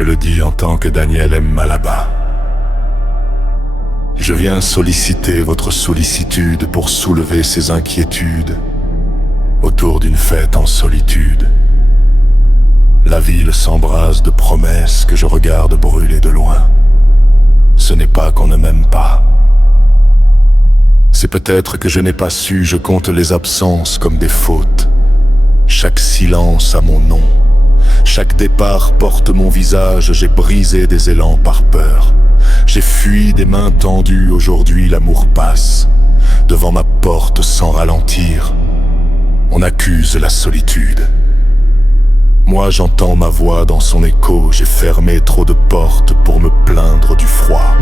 Je le dis en tant que Daniel M. Malaba. Je viens solliciter votre sollicitude pour soulever ces inquiétudes autour d'une fête en solitude. La ville s'embrase de promesses que je regarde brûler de loin. Ce n'est pas qu'on ne m'aime pas. C'est peut-être que je n'ai pas su, je compte les absences comme des fautes. Chaque silence a mon nom. Chaque départ porte mon visage, j'ai brisé des élans par peur. J'ai fui des mains tendues, aujourd'hui l'amour passe devant ma porte sans ralentir. On accuse la solitude. Moi j'entends ma voix dans son écho, j'ai fermé trop de portes pour me plaindre du froid.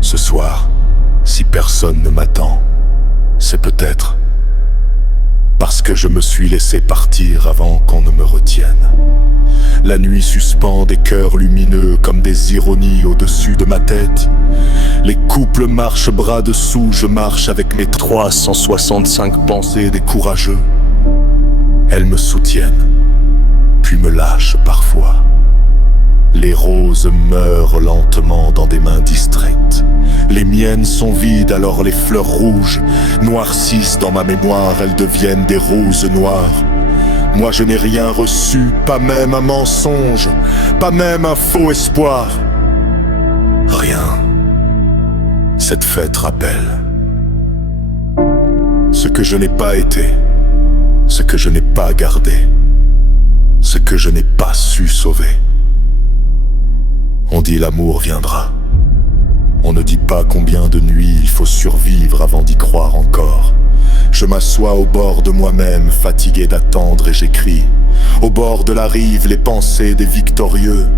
Ce soir, si personne ne m'attend, c'est peut-être parce que je me suis laissé partir avant qu'on ne me retienne. La nuit suspend des cœurs lumineux comme des ironies au-dessus de ma tête. Les couples marchent bras dessous, je marche avec mes 365 pensées des courageux. Elles me soutiennent, puis me lâchent parfois. Les roses meurent lentement dans des mains distraites. Les miennes sont vides, alors les fleurs rouges noircissent dans ma mémoire, elles deviennent des roses noires. Moi je n'ai rien reçu, pas même un mensonge, pas même un faux espoir. Rien. Cette fête rappelle ce que je n'ai pas été, ce que je n'ai pas gardé, ce que je n'ai pas su sauver. On dit l'amour viendra. On ne dit pas combien de nuits il faut survivre avant d'y croire encore. Je m'assois au bord de moi-même, fatigué d'attendre et j'écris. Au bord de la rive, les pensées des victorieux.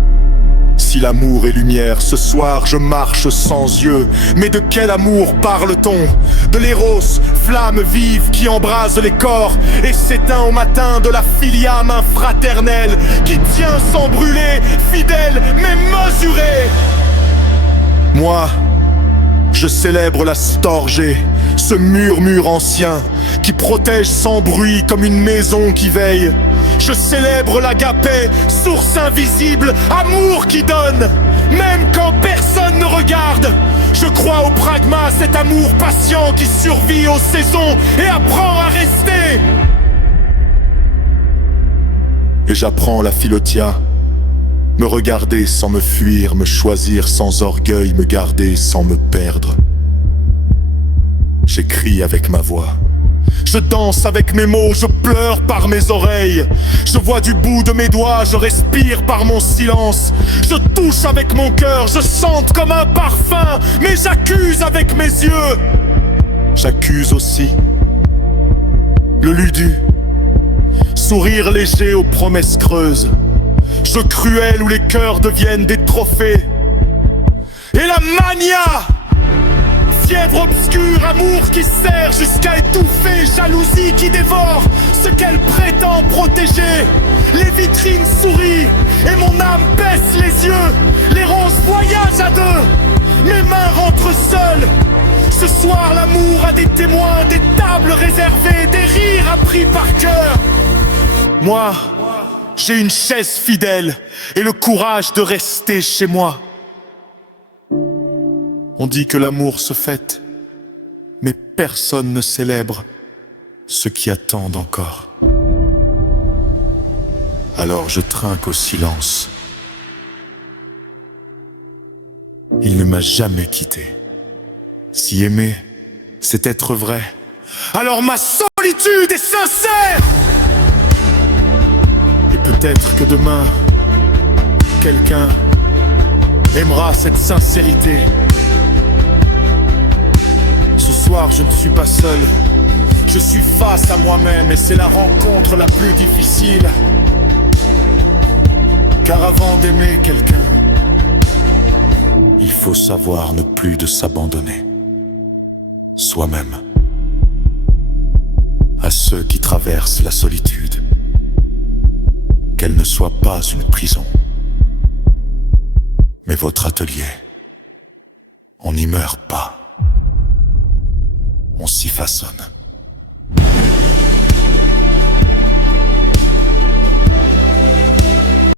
Si l'amour est lumière, ce soir je marche sans yeux. Mais de quel amour parle-t-on? De l'éros, flamme vive qui embrase les corps et s'éteint au matin, de la filiam infraternelle qui tient sans brûler, fidèle mais mesurée. Moi, je célèbre la storgée, ce murmure ancien qui protège sans bruit comme une maison qui veille. Je célèbre l'agapé, source invisible, amour qui donne, même quand personne ne regarde. Je crois au pragma, cet amour patient qui survit aux saisons et apprend à rester. Et j'apprends la philotia, me regarder sans me fuir, me choisir sans orgueil, me garder sans me perdre. J'écris avec ma voix. Je danse avec mes mots, je pleure par mes oreilles. Je vois du bout de mes doigts, je respire par mon silence. Je touche avec mon cœur, je chante comme un parfum, mais j'accuse avec mes yeux. J'accuse aussi le ludu, sourire léger aux promesses creuses, jeu cruel où les cœurs deviennent des trophées. Et la mania, fièvre obscure, amour qui sert jusqu'à étouffer, jalousie qui dévore ce qu'elle prétend protéger. Les vitrines sourient et mon âme baisse les yeux. Les roses voyagent à deux, mes mains rentrent seules. Ce soir l'amour a des témoins, des tables réservées, des rires appris par cœur. Moi, j'ai une chaise fidèle et le courage de rester chez moi. On dit que l'amour se fête, mais personne ne célèbre ceux qui attendent encore. Alors je trinque au silence. Il ne m'a jamais quitté. Si aimer, c'est être vrai, alors ma solitude est sincère. Et peut-être que demain, quelqu'un aimera cette sincérité. Ce soir je ne suis pas seul, je suis face à moi-même et c'est la rencontre la plus difficile. Car avant d'aimer quelqu'un, il faut savoir ne plus de s'abandonner soi-même. À ceux qui traversent la solitude, qu'elle ne soit pas une prison, mais votre atelier. On n'y meurt pas, on s'y façonne.